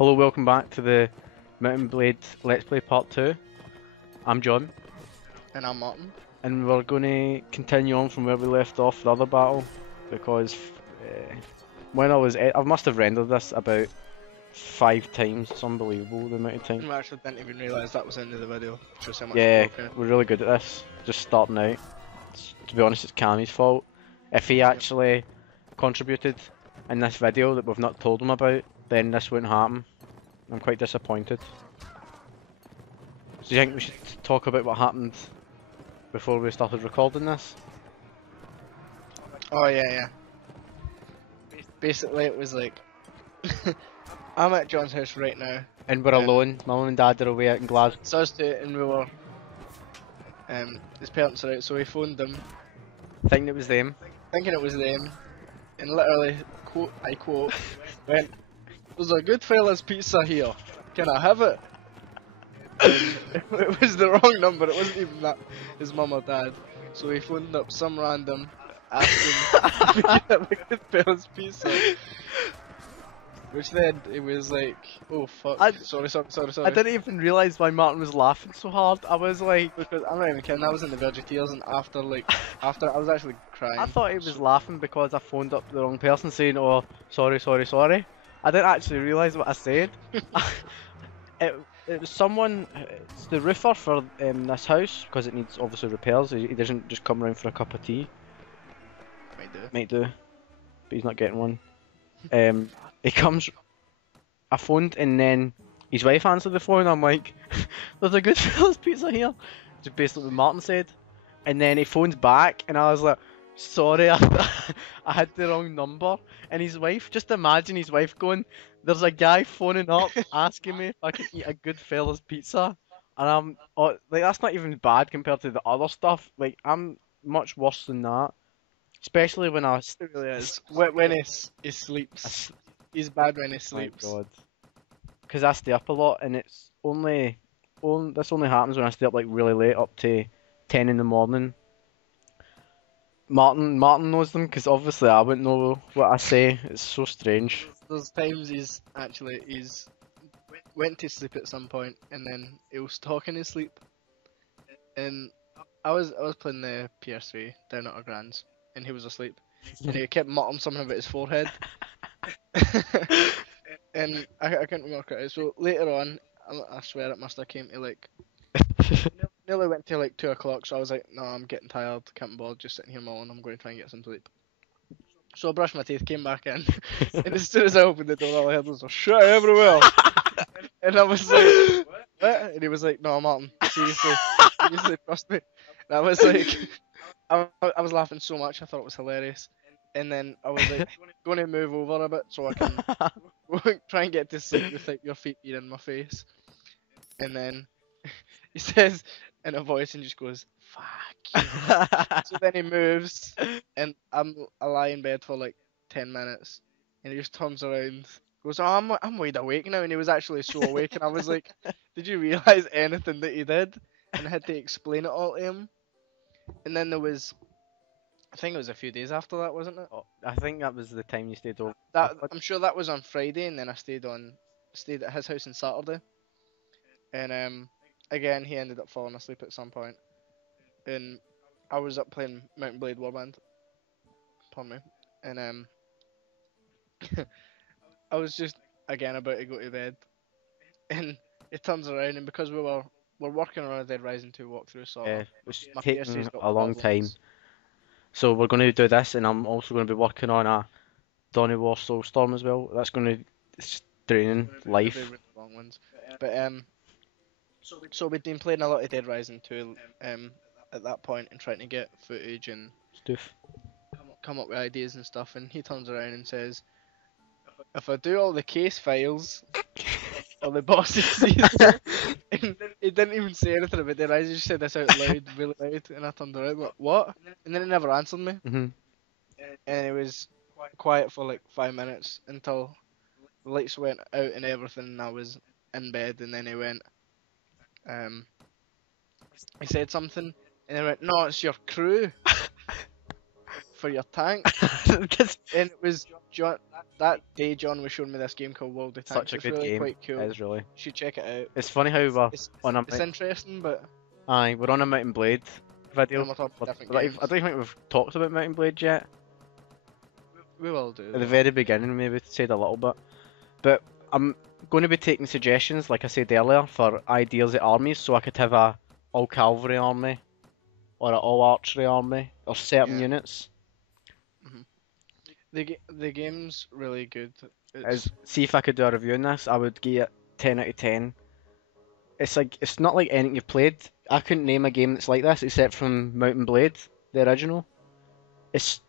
Hello, welcome back to the Mountain Blade Let's Play Part 2. I'm John, And I'm Martin. and we're going to continue on from where we left off for the other battle, because when I must have rendered this about 5 times. It's unbelievable the amount of time. I actually didn't even realise that was the end of the video. Just how much Yeah, broken. we're really good at this, just starting out. To be honest, it's Cammy's fault. If he actually contributed in this video that we've not told him about, then this wouldn't happen. I'm quite disappointed. So do you think we should talk about what happened before we started recording this? Oh yeah. Basically it was like, I'm at John's house right now. And we're alone. My mum and dad are away out in Glasgow. So us two, and we were, his parents are out, so we phoned them, Thinking it was them. thinking it was them, and literally, I quote, went, "There's a Goodfellas pizza here, can I have it?" And it was the wrong number, it wasn't even that, his mum or dad. So we phoned up some random, asking if we could have a Goodfellas pizza. Which then, it was like, oh fuck, sorry. I didn't even realise why Martin was laughing so hard. I was like... Because, I'm not even kidding, I was in the verge of tears, and after I was actually crying. I thought he was laughing because I phoned up the wrong person saying, oh, sorry. I didn't actually realise what I said. It was someone, it's the roofer for this house, because it needs obviously repairs. He doesn't just come around for a cup of tea. Might do, but he's not getting one. He comes, I phoned, and then his wife answered the phone. I'm like, there's a Goodfellas pizza here. Just basically what Martin said. And then he phones back, and I was like, sorry, I had the wrong number. And his wife, just imagine his wife going, there's a guy phoning up asking me if I can eat a Goodfellas pizza. And I'm like, that's not even bad compared to the other stuff. Like, I'm much worse than that. Especially when It really is. When he sleeps. He's bad when he sleeps. My god. Because I stay up a lot, and it's this only happens when I stay up like really late, up to 10 in the morning. Martin knows them, because obviously I wouldn't know what I say. It's so strange. There's times he's went to sleep at some point, and then he was talking in his sleep. And I was playing the PS3 down at our grand's, and he was asleep, and he kept muttering something about his forehead. And I couldn't work it out. So later on, I swear it must have came to like nearly went to like 2 o'clock. So I was like, no, I'm getting tired, can't be bothered just sitting here alone. I'm going to try and get some sleep. So I brushed my teeth, came back in, and as soon as I opened the door, all I heard was a shit everywhere. And I was like, what? And he was like, no, Martin, seriously, trust me. And I was like, I was laughing so much, I thought it was hilarious. And then I was like, going to move over a bit so I can try and get to sleep with like your feet being in my face. And then he says in a voice and just goes, fuck you. So then he moves, and I lie in bed for like 10 minutes, and he just turns around, goes, oh, I'm wide awake now, and he was actually so awake, and I was like, did you realise anything that he did? And I had to explain it all to him. And then there was, I think it was a few days after that, wasn't it? Oh, I think that was the time you stayed over. I'm sure that was on Friday, and then I stayed at his house on Saturday. And again, he ended up falling asleep at some point, and I was up playing Mountain Blade Warband. Pardon me. And I was just again about to go to bed, and it turns around, and because we're working on a Dead Rising 2 walkthrough, so it's my taking PS3's got a long problems. time. So we're going to do this, and I'm also going to be working on a Dawn of War Soulstorm as well. That's going to, it's draining life. Really long ones. But so we'd been playing a lot of Dead Rising 2 at that point, and trying to get footage and Stuff. come up with ideas and stuff, and he turns around and says, if I do all the case files or the bosses season, and he didn't even say anything about Dead Rising, he just said this out loud, really loud, and I turned around like, what? And then he never answered me, and it was quiet for like 5 minutes until the lights went out and everything, and I was in bed, and then he went, he said something, and he went, no, it's your crew. for your tank. Just And it was John. That day, John was showing me this game called World of Tanks. such a It's good really game. quite cool. It is really. You should check it out. It's funny how we're on a It's interesting, but we're on a Mountain Blade video. then we're talking different I games. don't think we've talked about Mountain Blade yet. We will do. At the very beginning, maybe said a little bit, but I'm going to be taking suggestions, like I said earlier, for ideas of armies, so I could have a all cavalry army, or an all archery army, or certain Yeah. units. The game's really good. It's See if I could do a review on this. I would give it 10 out of 10. It's not like anything you've played. I couldn't name a game that's like this except from Mountain Blade, the original. It's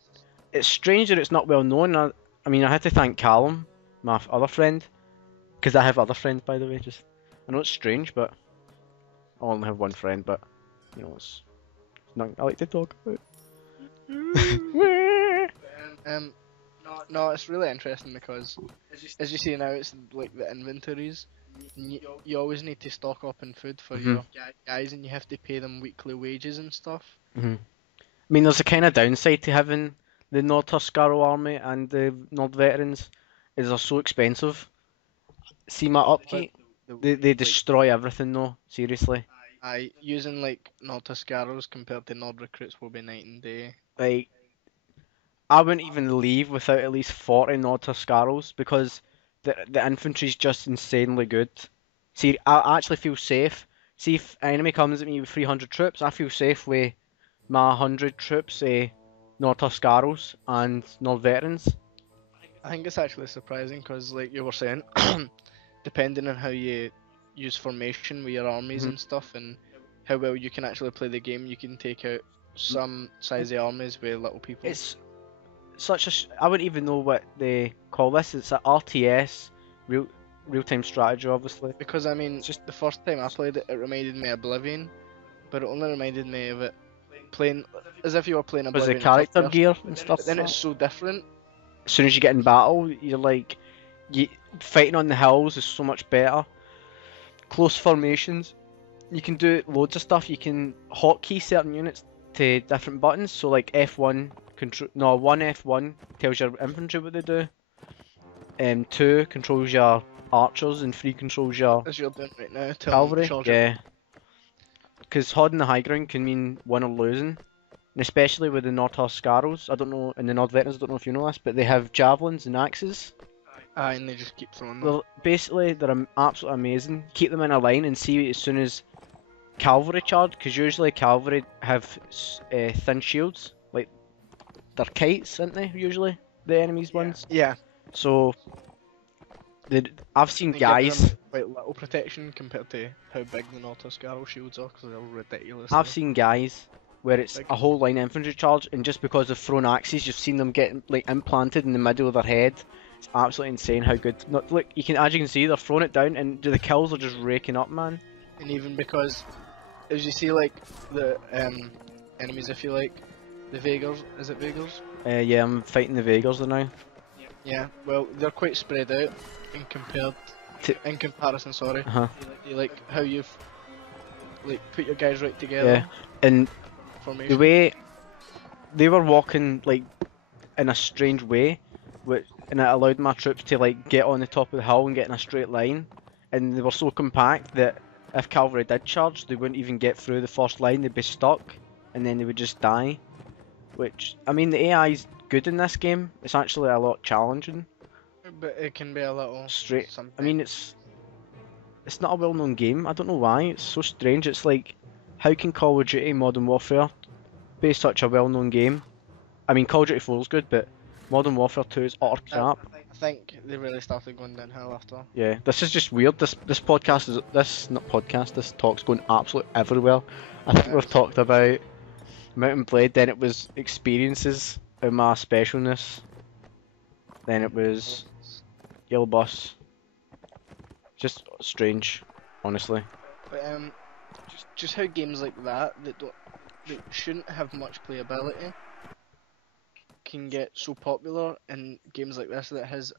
strange that it's not well known. I mean, I had to thank Callum, my other friend, because I have other friends, by the way. I know it's strange, but I only have one friend. But you know, it's nothing I like to talk about. no, it's really interesting because as you see now, it's like the inventories. And you always need to stock up on food for your guys, and you have to pay them weekly wages and stuff. I mean, there's a kind of downside to having the Nord Tuscaro army and the Nord veterans, is they're so expensive. See my upkeep? They destroy everything though, seriously. Using like Nord Tuscaros compared to Nord recruits will be night and day. Like, I wouldn't even leave without at least 40 Nord Tuscaros because the infantry's just insanely good. See, I actually feel safe. See, if an enemy comes at me with 300 troops, I feel safe with my 100 troops, Nord Tuscaros and Nord veterans. I think it's actually surprising because, like you were saying, depending on how you use formation with your armies and stuff, and how well you can actually play the game, you can take out some sizey armies with little people. It's such I wouldn't even know what they call this. It's an RTS, real-time strategy, obviously. Because I mean, just the first time I played it, it reminded me of Oblivion, but it only reminded me of it playing as if you were playing Oblivion. Was the character gear and stuff? But then it's so different. As soon as you get in battle, you're like, fighting on the hills is so much better. Close formations, you can do loads of stuff. You can hotkey certain units to different buttons. So like F1 one F1 tells your infantry what they do. 2 controls your archers, and 3 controls your as you're doing right now. cavalry. Yeah, because holding the high ground can mean win or losing. And especially with the Nord Tuscaros, I don't know, and the Nord veterans, I don't know if you know this, but they have javelins and axes. And they just keep throwing them. Well, basically, they're absolutely amazing. Keep them in a line and see as soon as cavalry charge, because usually cavalry have thin shields, like they're kites, aren't they? Usually the enemy's ones. Yeah. So I've seen guys. Quite little protection compared to how big the Nord Tuscaro shields are, because they're ridiculous. I've seen guys where it's a whole line infantry charge, and just because they've thrown axes, you've seen them get like implanted in the middle of their head. It's absolutely insane how good. Look, as you can see, they're throwing it down, and the kills are just raking up, man. And even because, as you see, like the enemies, if you like, the Vagars, is it Vagars? Yeah, I'm fighting the Vagars now. Yeah, well, they're quite spread out in comparison. Sorry. You like how you've like put your guys right together. Yeah, and formation. the way they were walking like in a strange way, and it allowed my troops to like get on the top of the hill and get in a straight line, and they were so compact that if cavalry did charge, they wouldn't even get through the first line. They'd be stuck, and then they would just die. Which, I mean, the AI is good in this game. It's actually a lot challenging. But it can be a little straight. Something. I mean, it's not a well-known game. I don't know why. It's so strange. It's like, how can Call of Duty Modern Warfare be such a well-known game? I mean, Call of Duty 4 is good, but Modern Warfare 2 is utter crap. I think they really started going downhill after. Yeah, this is just weird. This podcast is this talk's going absolutely everywhere. I think we've talked about Mountain Blade, then it was experiences of my specialness, then it was Yellow Bus. Just strange, honestly. But just how games like that shouldn't have much playability can get so popular in games like this that has.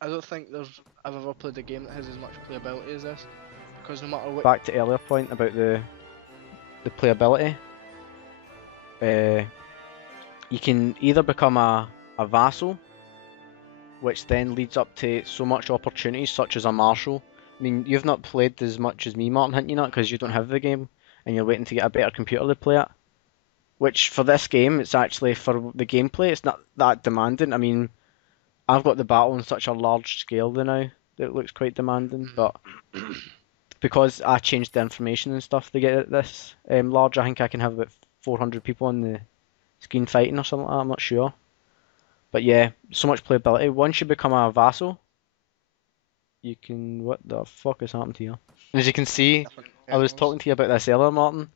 I don't think I've ever played a game that has as much playability as this, because no matter what. Back to earlier point about the playability. you can either become a vassal, which then leads up to so much opportunities, such as a marshal. I mean, you've not played as much as me, Martin, haven't you not? Because you don't have the game, and you're waiting to get a better computer to play it. Which, for this game, it's actually, for the gameplay, it's not that demanding. I mean, I've got the battle on such a large scale now that it looks quite demanding, but because I changed the information and stuff to get it this large, I think I can have about 400 people on the screen fighting or something like that, I'm not sure. But yeah, so much playability. Once you become a vassal, you can... What the fuck has happened here? As you can see, I was talking to you about this earlier, Martin.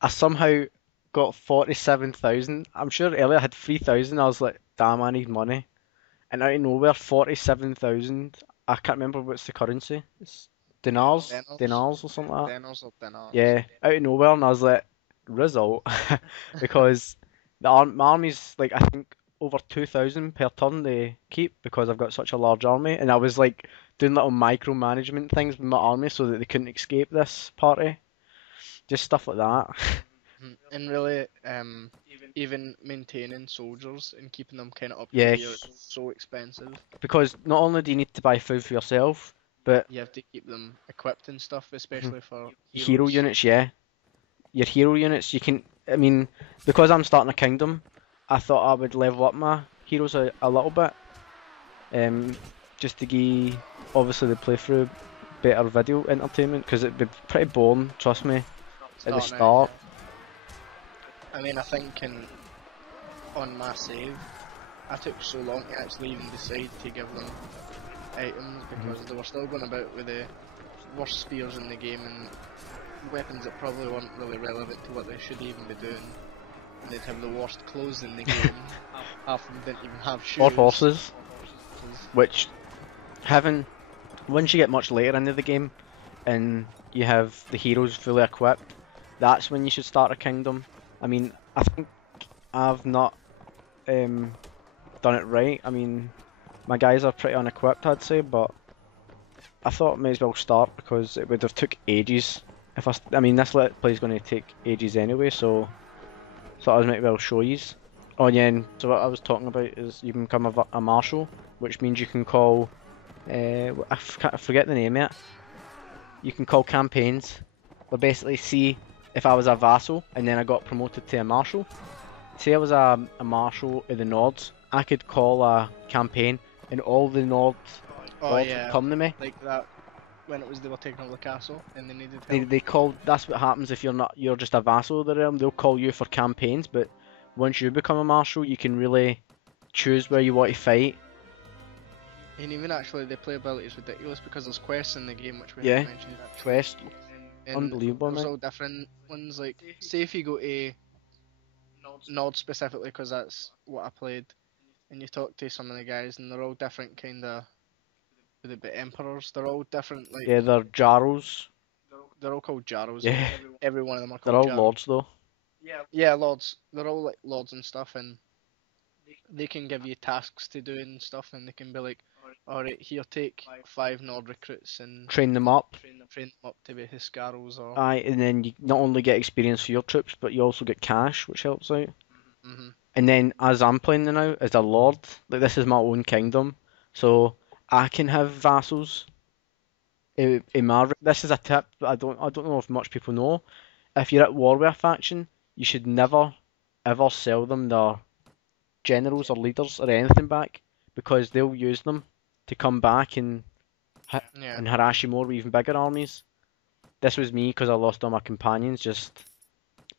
I somehow got 47,000. I'm sure earlier I had 3,000. I was like, damn, I need money. And out of nowhere, 47,000. I can't remember what's the currency. It's dinars? Dinars or something like that. Dinars or dinars. Yeah, out of nowhere, and I was like, result. Because my army's like, I think, over 2,000 per turn they keep because I've got such a large army. And I was like doing little micromanagement things with my army so that they couldn't escape this party. Just stuff like that. And really, even maintaining soldiers and keeping them kind of up to Yes. gear is so expensive. Because not only do you need to buy food for yourself, but You have to keep them equipped and stuff, especially for hero heroes. units, yeah. Your hero units, you can... I mean, because I'm starting a kingdom, I thought I would level up my heroes a little bit. Just to give, obviously, the playthrough better video entertainment, because it'd be pretty boring, trust me, at the start. I mean, I think on my save, I took so long to actually even decide to give them items because they were still going about with the worst spears in the game and weapons that probably weren't really relevant to what they should even be doing. And they'd have the worst clothes in the game. Half of them didn't even have shoes. Or horses. Which, once you get much later into the game and you have the heroes fully equipped, that's when you should start a kingdom. I mean, I think I've not done it right. I mean, my guys are pretty unequipped, I'd say, but I thought I may as well start because it would have took ages. I mean, this Let's Play is going to take ages anyway, so I might well show yous. Oh yeah, and so what I was talking about is you can become a marshal, which means you can call, I forget the name yet. You can call campaigns, but basically see if I was a vassal and then I got promoted to a marshal. Say I was a marshal in the Nords, I could call a campaign and all the Nords would come to me. Like that when they were taking over the castle and they needed help. They called. That's what happens if you're just a vassal of the realm. They'll call you for campaigns, but once you become a marshal, you can really choose where you want to fight. And even actually, the playability is ridiculous because there's quests in the game which we haven't mentioned. Quests. And Unbelievable, there's man. all different ones. Like, say if you go to Nod specifically, because that's what I played, and you talk to some of the guys, and they're all different kind of. Would it be emperors? They're all different. Like, yeah, they're Jarls. They're all called Jarls. Yeah. Every one of them are They're called all Jarls. lords though. Yeah, lords. They're all like lords and stuff, and they can give you tasks to do and stuff, and they can be like, alright, here, take 5 Nord recruits and Train them up. train them up to be Hiscaros or... Aye, and then you not only get experience for your troops, but you also get cash, which helps out. And then, as I'm playing now, as a lord, like this is my own kingdom, so I can have vassals. This is a tip that I don't know if much people know. If you're at war with a faction, you should never ever sell them their generals or leaders or anything back, because they'll use them to come back and harass you more with even bigger armies. This was me because I lost all my companions, just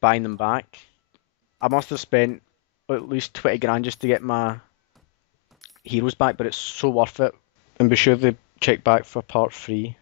buying them back. I must have spent at least 20 grand just to get my heroes back, but it's so worth it. And be sure to check back for part 3.